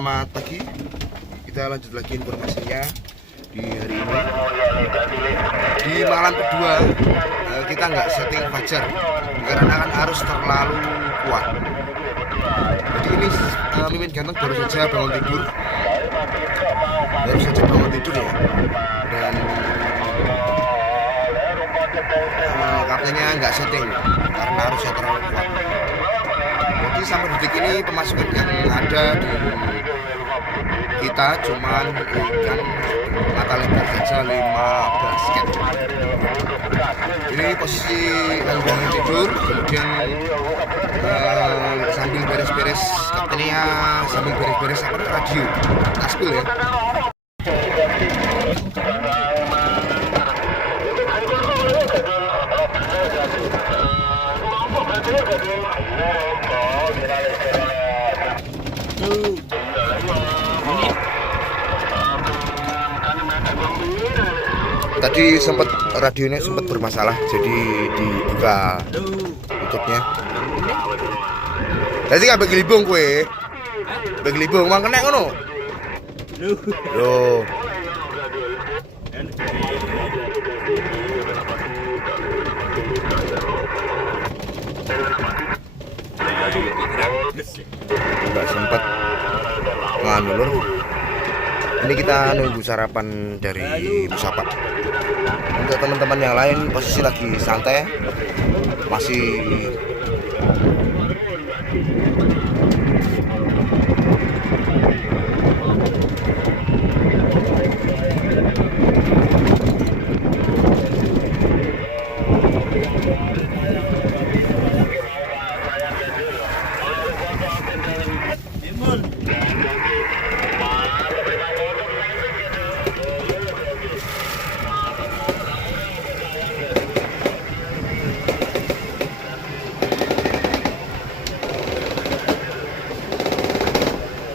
Selamat pagi. Kita lanjut lagi informasinya di hari ini. Di malam kedua kita nggak setting fajar karena kan arus terlalu kuat. Jadi ini Mimin Ganteng baru saja bangun tidur. Ya. Dan katanya nggak setting karena arusnya terlalu kuat. Jadi sampai detik ini pemasukan yang ada di kita cuman ikan mata lebar saja 5 basket. Ini posisi bangun tidur, kemudian sambil beres-beres kaptennya sambil beres-beres radio Kaspil ya. Tadi radionya sempat bermasalah, jadi dibuka tutupnya. Jadi nggak begelibung kue, begelibung mang kena ngono. Loh. Nggak sempat nganulur. Ini kita nunggu sarapan dari Musapa. Untuk teman-teman yang lain posisi lagi santai, masih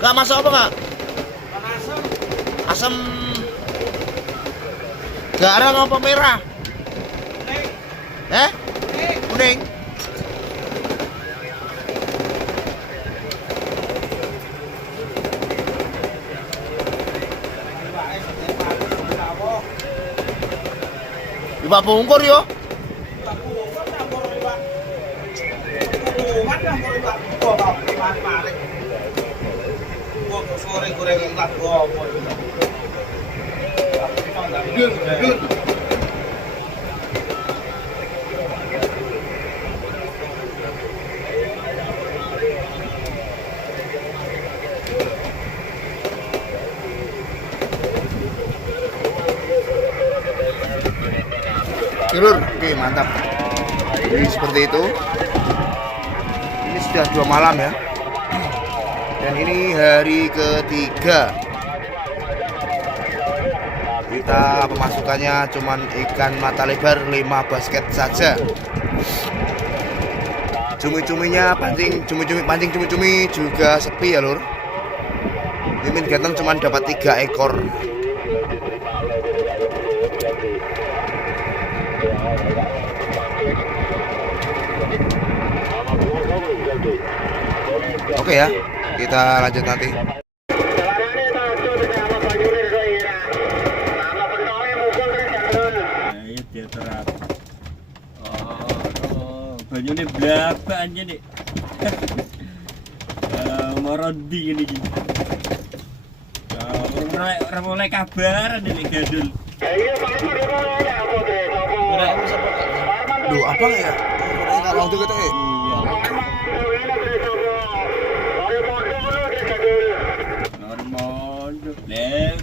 Kak, masak apa kak? Asam garam apa merah? Kuning. Lima bungkur yo. Oke, mantap. Jadi seperti itu. Ini sudah 2 malam ya. Dan ini hari ketiga. Kita pemasukannya cuman ikan mata lebar 5 basket saja. Cumi-cuminya pancing cumi-cumi juga sepi ya lur. Mimin Ganteng cuman dapat 3 ekor. Oke ya, kita lanjut nanti. Banyune berapa aja nih? Morodi ini gitu. Orang mulai kabaran nih gadul. Duh, apa ya? Kalau itu kita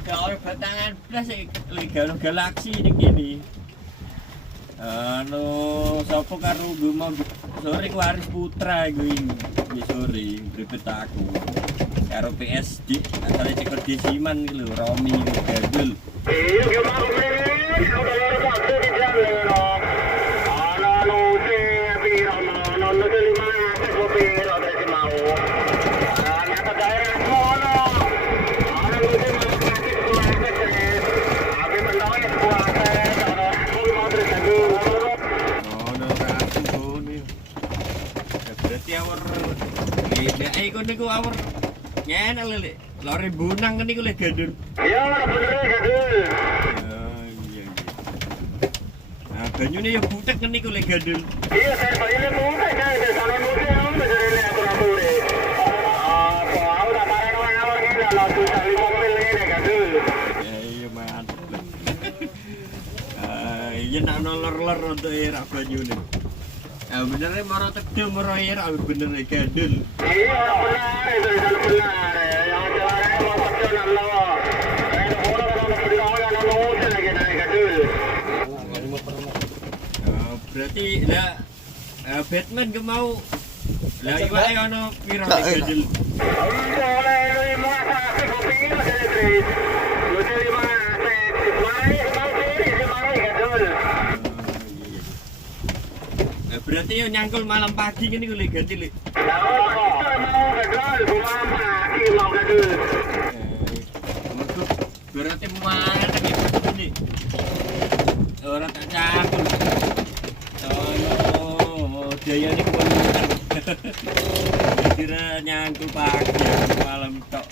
kalau batangan plus Liga Galaksi ini gini. Sopo karo gue mau sore Waris Putra gue ini sore beribet aku karo PSD asal ceker desiman gitu Romi gadul. Berarti awar, ini aku awar nyenak lele. lore bunang kan iku le gadul. Iya, bener gadul. Iya. Nah, banyune ya butek kan iku le gadul. Iya, saya bayarnya muka kan, kalau muka yang udah dari atur-atur. Aku udah parah awal gila, lo susah 5 mil ini gadul. Iya mantap. Iya nak nolor-lor untuk era banyune. Benernya moro teduh moro era bener gadul. Iya, benar itu selalu benar. Yang celaranya mau percaya Allah. Kayak orang kalau bergaul yang nongol lagi naik gadul. Berarti lah Batman gak mau lah iwake ono piro gadul. Iya, oleh mau apa kopi ini masih tris. Lu cari mana? Mari mau cari si mari gadul. Berarti yo nyangkul malam pagi ngene iku le ganti le. Mau gadul, malam pagi mau gadul. Mergo berarti mangan iki. Ora tak cangkul. Oh, dayane kebener. Kira nyangkul pagi malam tok.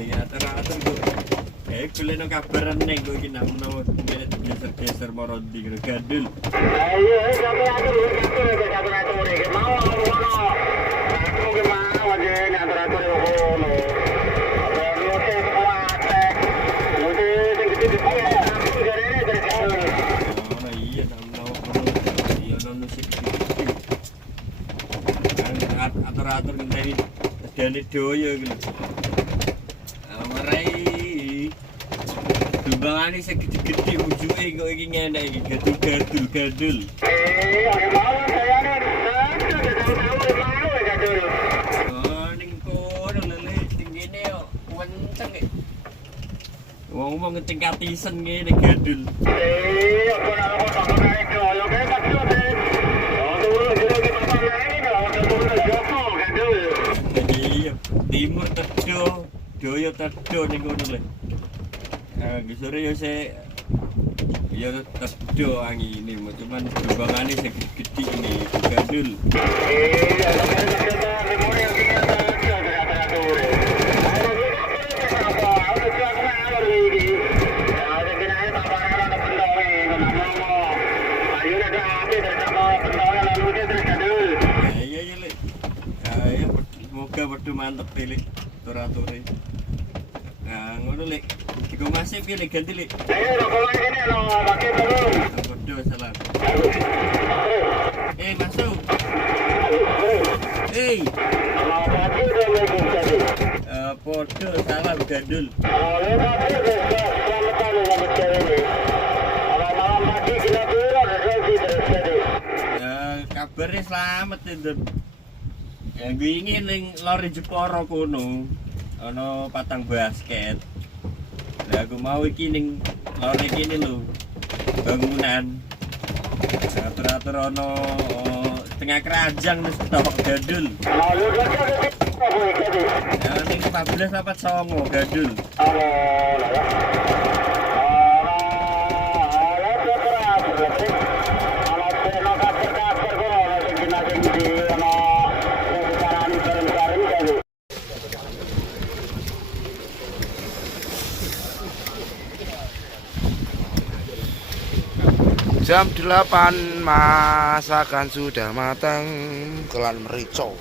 Ya teratur kok. Kulen kabaran nek kok iki nang-nang geser-geser moro di gadul. Ayo, sampai atur mau ngono. Aku ge mau aja atur-atur ngono. Apa lu teh kuat. Lu teh sing gede di aku jarene dari gadul. Oh iya nang-nang kono. Iya nang sik. Atur-atur ngenteni dene doyo iki. Marai Dumbangane segede-gede ujuke kok iki ngene iki gadul. Mau saya gadul. Oh ning kono lele tingene yo wenteng e. Wong tingkat isen ngene gadul. Aku nak apa naik yo kayak gadul. Oh dulu jero ki papa naik lho, dulu Joko gadul. Iya, timur tedo, doyo tedo ning kono le. Gisore yo se ya tedo angine, cuman dumbangane segede ini gadul. Iya le. Ya semoga wedhu mantep le atur-ature. Nah, ngono le. Iku masih pilih ganti le. Waduh, salam. Masuk. Podo salam gadul. Kabarnya selamat itu. Yang gue ingin ning lori Jeporo kono. Ono patang basket. Lah aku mau iki ning lore kene lho. Bangunan. Atur-atur ono tengah kerajang wis tok gadul. Ya ning 14 apa 9 gadul. Jam 8 masakan sudah matang, kelan merico.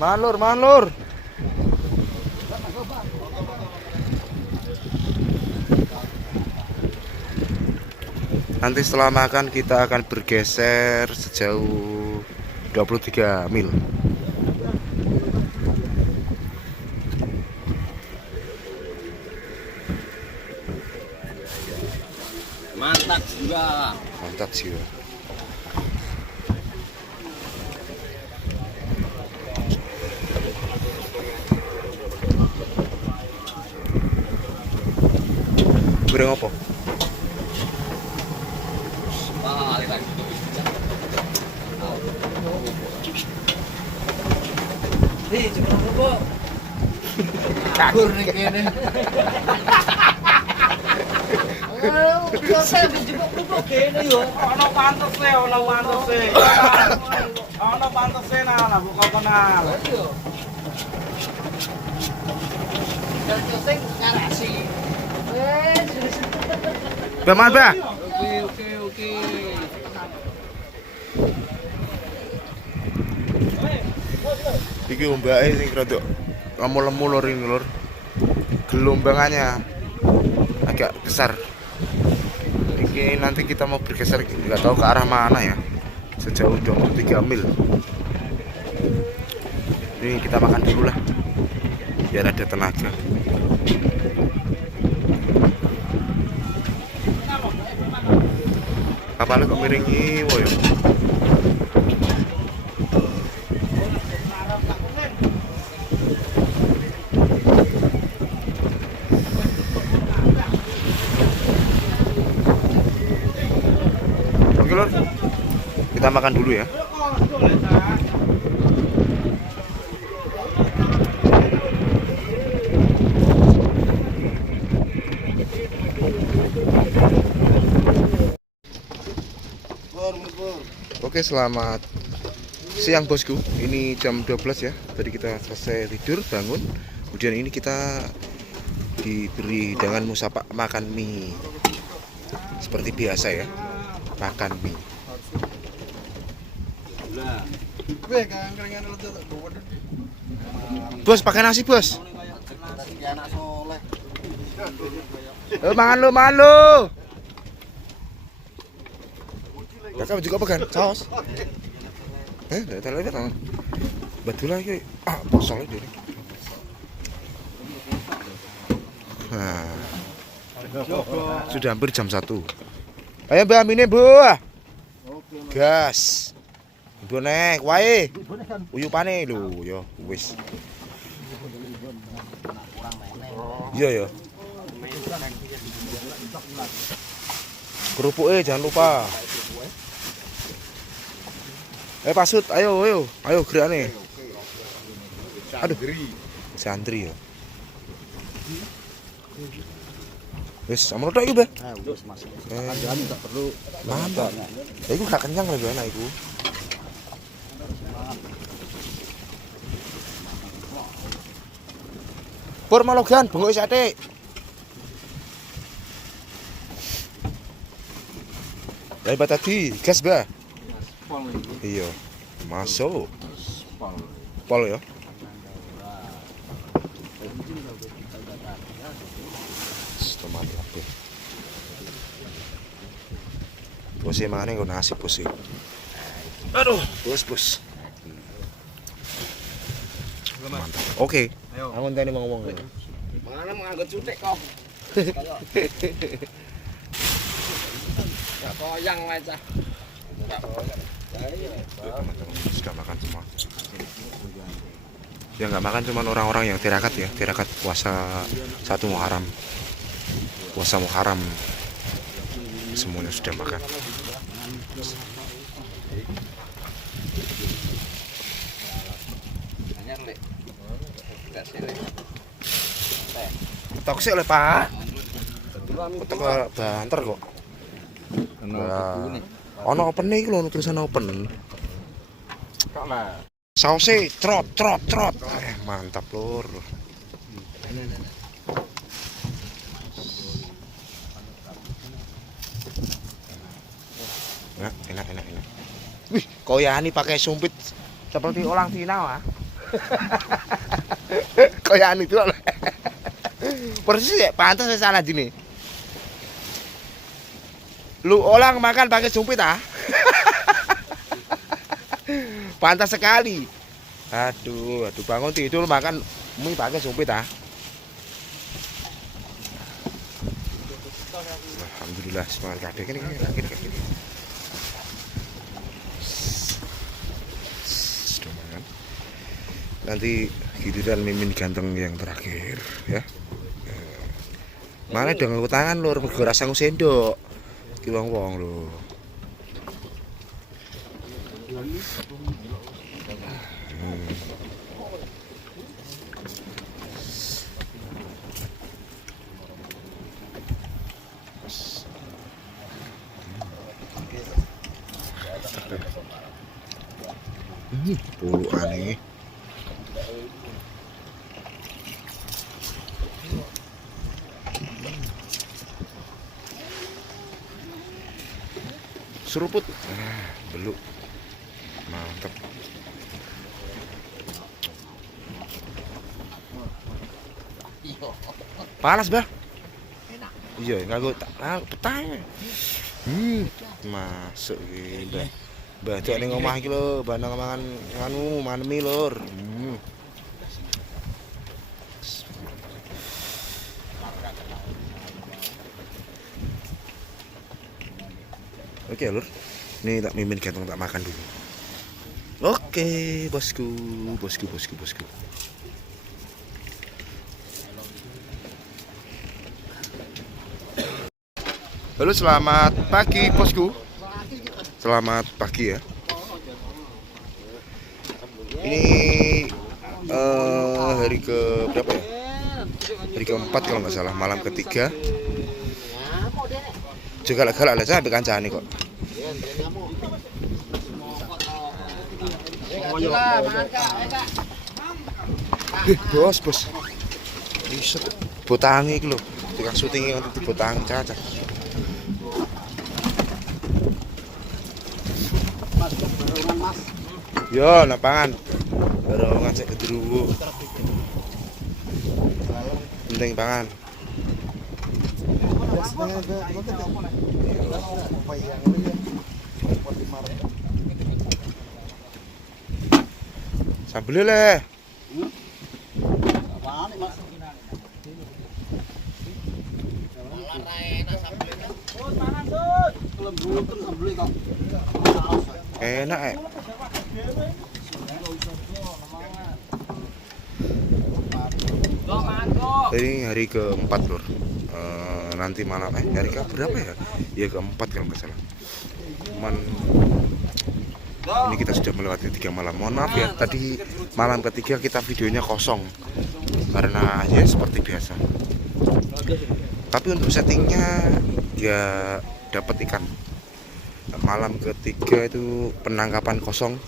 Manur. Nanti setelah makan kita akan bergeser sejauh 23 mil. Mantap jiwa. Goreng apa? Cuma apa? Kagur nih kene. Saya dijebuk-jebuk kene yo. Ono pantese, ono pantese. Ono pantese nah, buka kenal. Dan sing ngarasi. Baman, Bah. Oke. Iki ombake sing rada lemu-lemu lur ini lur. Gelombangannya agak besar. Ini nanti kita mau bergeser nggak tahu ke arah mana ya, sejauh 23 mil. Ini kita makan dulu lah biar ada tenaga. Kapalnya kok miring iwo ya. Oke lor, kita makan dulu ya. Oke, selamat siang bosku. Ini jam 12 ya. Tadi kita selesai tidur, bangun. Kemudian ini kita diberi dengan musapa makan mie. Seperti biasa ya. Makan mie. Bos, pakai nasi, Bos. Mangan lu. Kakak juga pegan saus. Dari tadi kan. Betul lagi. Bosol ini. Nah. Sudah hampir jam 1. Ayo Mbak Amine, Bu. Gas. Bu nek wae. Uyupane lho ya wis. Iya ya. Kerupuknya jangan lupa. Pasut, ayo gerakane. Aduh, santri ya. Wis, sama tok iki, Mbah. Wis Mas. Kandhane tak perlu. Mantap. Ya iku gak kenyang lho enak iku. Pur malogan bengok sate. Hebat tadi, gas, Mbah. Iya, masuk. Pol ya. Tomat apa? Bos mana nggo nasi bos. Aduh, bos. Mantap. Oke. Amun tadi mau ngomong. Mana nganggo cutek kok. Gak koyang aja. Sudah makan semua. Yang nggak makan cuma orang-orang yang tirakat ya, tirakat puasa 1 Muharram, puasa Muharram, semuanya sudah makan. Toksik le Pak. Teko banter kok. Ono open iki lho, tulisan open. Sausnya trot. Mantap lur. Enak. Wih, koyani pakai sumpit seperti orang Cina wah. Koyani itu persis ya, pantas saya salah gini. Lu orang makan pakai sumpit ah. Pantas sekali. Aduh, bangun tidur makan mie pakai sumpit ah. Alhamdulillah semangat kabeh kene. Nanti giliran Mimin ganteng yang terakhir ya. Mana dong tangan lur mergo rasa sendok. Ki wong lho. Puluh aneh. Seruput. Beluk. Mantap. Panas, Bah. Iya, nganggo petang. Masuk iki, Mbah. Mbah cek ning omah iki lho, bandang mangan nganu manemi lur. Oke, lur. Ini tak mimin ganteng tak makan dulu. Oke, bosku. Halo, selamat pagi, bosku. Selamat pagi ya. Ini hari ke berapa ya? Hari keempat kalau nggak salah, malam ketiga. Juga galak lah sampai kancane kok. Bos. Bisa botangi iki lho. Tukang syuting untuk dibotangi caca. Yo, napangan. Baru ngajak ke Druwo. Penting pangan. Sambel le. Enak ya. Ini hari keempat lur. Nanti malam hari ke berapa ya? Ya keempat kalau nggak salah. Cuman ini kita sudah melewati 3 malam. Mohon maaf ya, tadi malam ketiga kita videonya kosong karena ya seperti biasa. Tapi untuk settingnya ya dapat ikan. Malam ketiga itu penangkapan kosong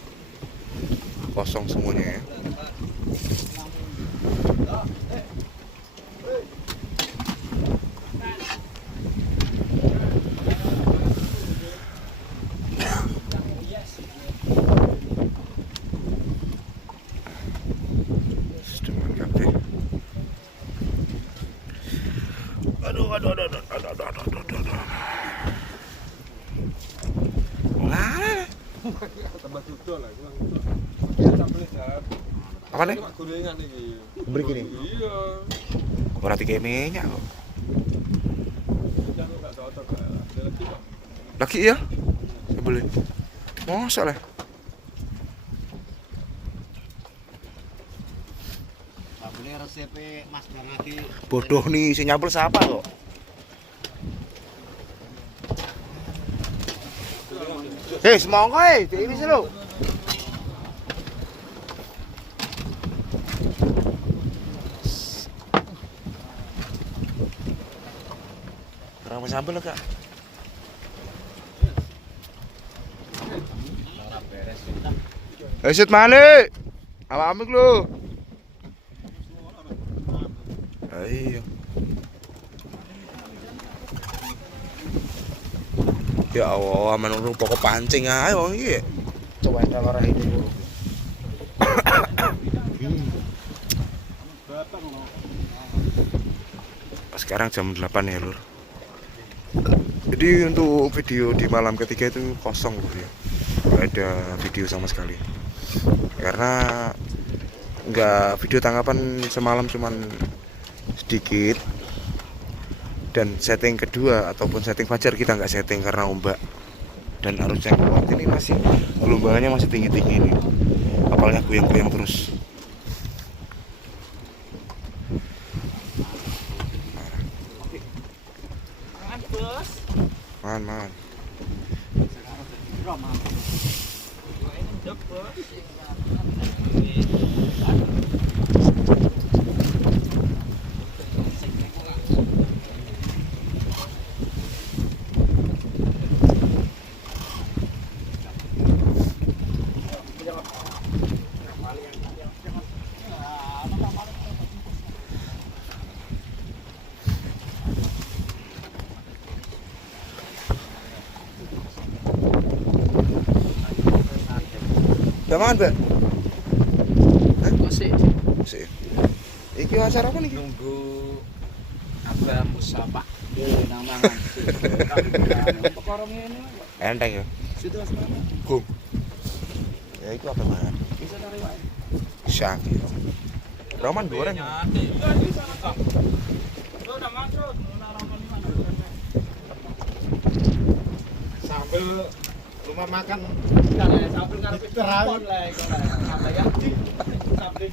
semuanya ya. Aduh. Apa nih? Beli gini. Berarti kayak minyak kok. Laki ya? Boleh. Masa lah. Bodoh nih, si nyambel siapa kok? Hei, semongko ini sih lo. Orang sambel Kak. Set mana? Awamik lo. Ayo. Ya Allah, menurut pokok pancing ae wong iki. Coba ora itu. Sekarang jam 8 ya, Lur. Jadi untuk video di malam ketiga itu kosong Lur ya. Nggak ada video sama sekali. Karena nggak video tangkapan semalam cuman sedikit. Dan setting kedua ataupun setting fajar kita nggak setting karena ombak dan arus yang kuat ini masih gelombangnya masih tinggi-tinggi ini, kapalnya goyang-goyang terus. Man. Udah makan, Mbak? Kok sih Sik. Iki acara apa nih? nunggu Abah Musafa nang mangan. Perkara ngene kok. Enteng ya. Situ asmana. Gum. Ya itu apa makan? Bisa dari wae. Syakir. Roman goreng. Udah masuk. Sambil rumah makan Sambil ngarep terawih lah iku lah. Apa ya? Sambil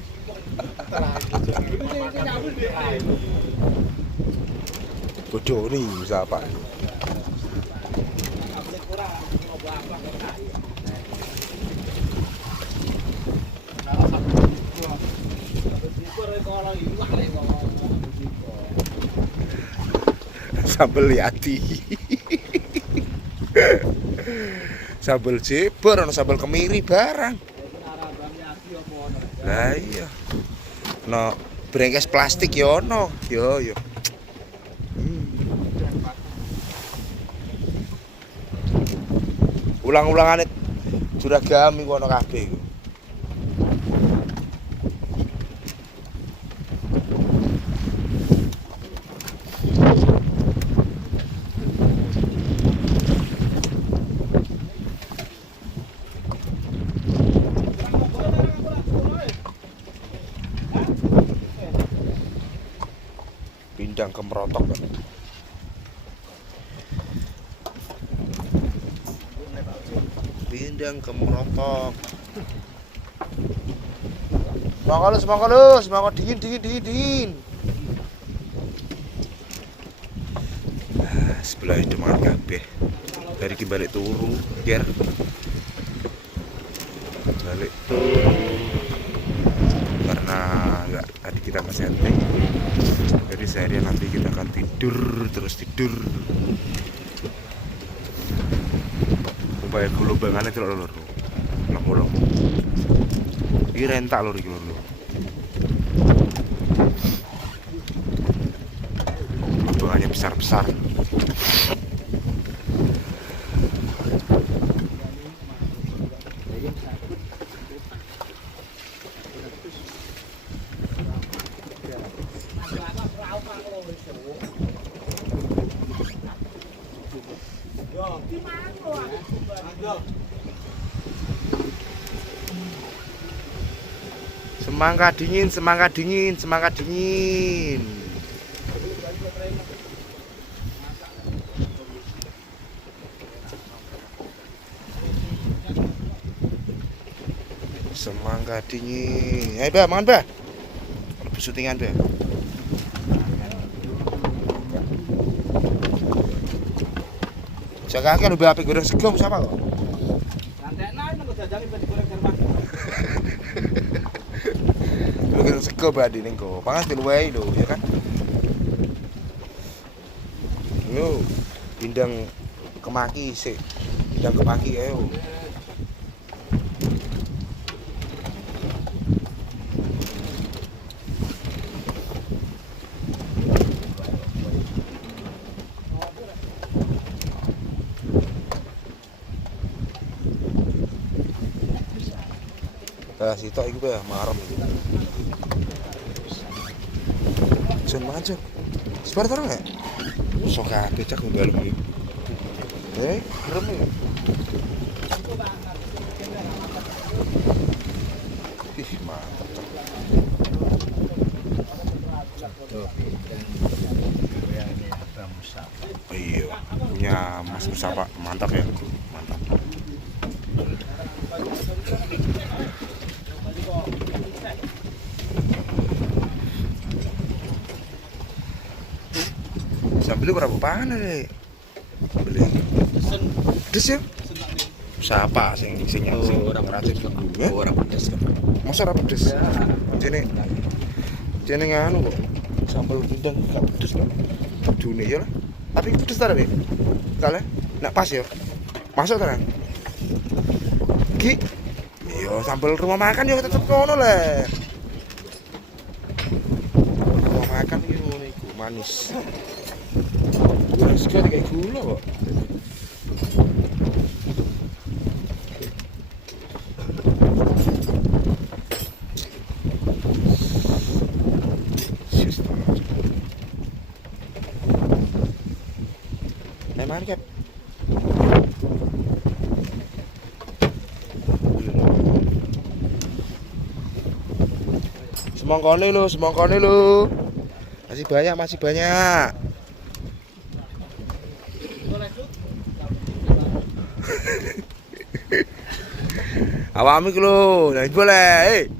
Bodoh nih siapa? Sambel liati. Sambel jebor ana sambel kemiri barang. Lah iya. No brengkes plastik ya ono. Yo yo. Ulang-ulangane juragam iku ana kabeh iku. Pindang kemerotok kan. Pindang kemerotok. Semangat dingin. Sebelah itu makan kabeh. Dari balik turu, biar balik turu. Karena enggak tadi kita masih enteng. Jadi seharian nanti kita akan terus tidur. Upaya gelobangannya itu lho. Lho. Iki rentak lho iki lho. Gelobangannya besar-besar. Semangka dingin. Semangka dingin. Ayo, Mbak, makan, Mbak. Lebih syutingan, Mbak. Jaga kan udah apik goreng sego siapa kok? Santekna nang jajane ben digoreng germas. Goreng sego badi ning go. Pangan di luwe lho, ya kan? Yo, pindang kemaki sik. Pindang kemaki ayo. Sitok iku ya marem iki. Jan manjuk. Sebar terus enggak? Sok kabeh cak ndalem iki. Merem iki. Ih, mantap. Iya, punya Mas Musafa, mantap ya. Mantap. Sambelnya berapa pangan nih? Beli. Pedes ya? Siapa sing ora pedes kok. Ora pedes kok. Masa ora pedes? Jene nganu kok. Sambel pindang gak pedes kok. Dune ya lah. Tapi pedes ta, Dek? Kale, nak pas ya. Masuk ta, Ki. Yo sambel rumah makan yo tetep kono le. Rumah makan iki ngono iku manis. Goreng sekali kayak gula kok. Semongkone lo, semongkone lo. Masih banyak, masih banyak. Awam iki lho, nah boleh.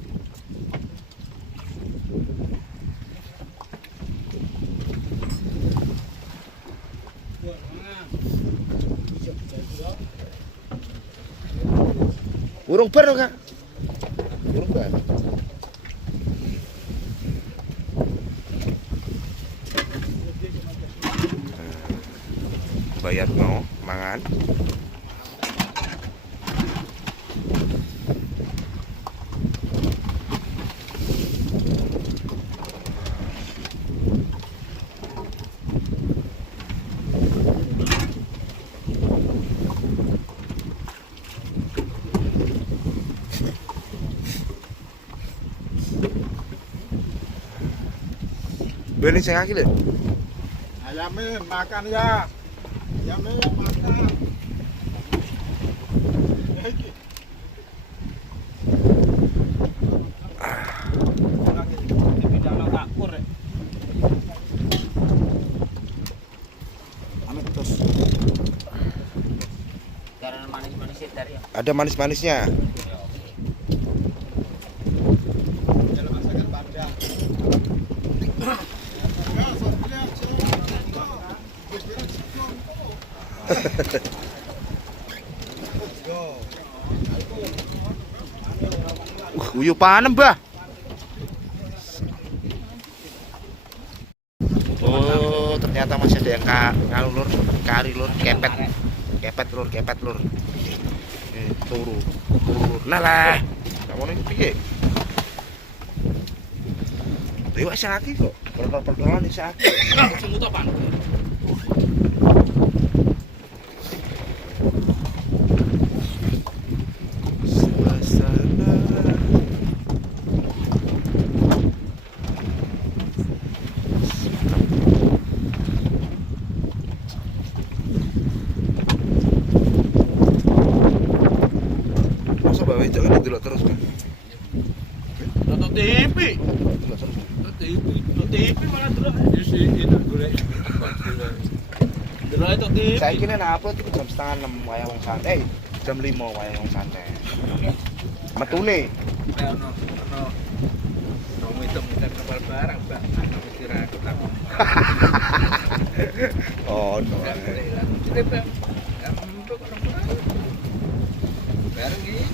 Urung bar Kak. Urung bar. Bayar mau mangan. Beli sing akeh lho. Ayamnya makan ya. Ayamnya makan. Ada manis-manisnya. Uyu panem, Mbah. Oh, ternyata masih ada yang ngalur kari lur, kepet. Kepet lur. Turu. Nah lah. Kamu ning piye? Dewa sakit kok. Pertol-pertolan iki sakit. Sing utuh pan. Bawa itu kan delok terus kan. Nonton TV. Delok terus. TV malah delok itu golek. Delok itu TV. Saiki nek upload itu jam 5:30 wayah wong santai. Jam 5 wayah wong santai. Metune. Ono wong itu minta kapal barang, Mbak. Istirahat aku. Oh, no. Bareng iki.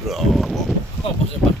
Bro. Apa sih, Pak?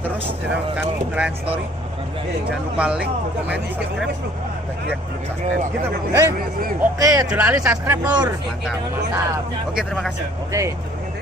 Terus channel kami Nelayan Story. Jangan lupa like, komen, subscribe bagi yang belum subscribe. Oke, jelali subscribe lur. Mantap. Mantap. Oke, terima kasih. Oke.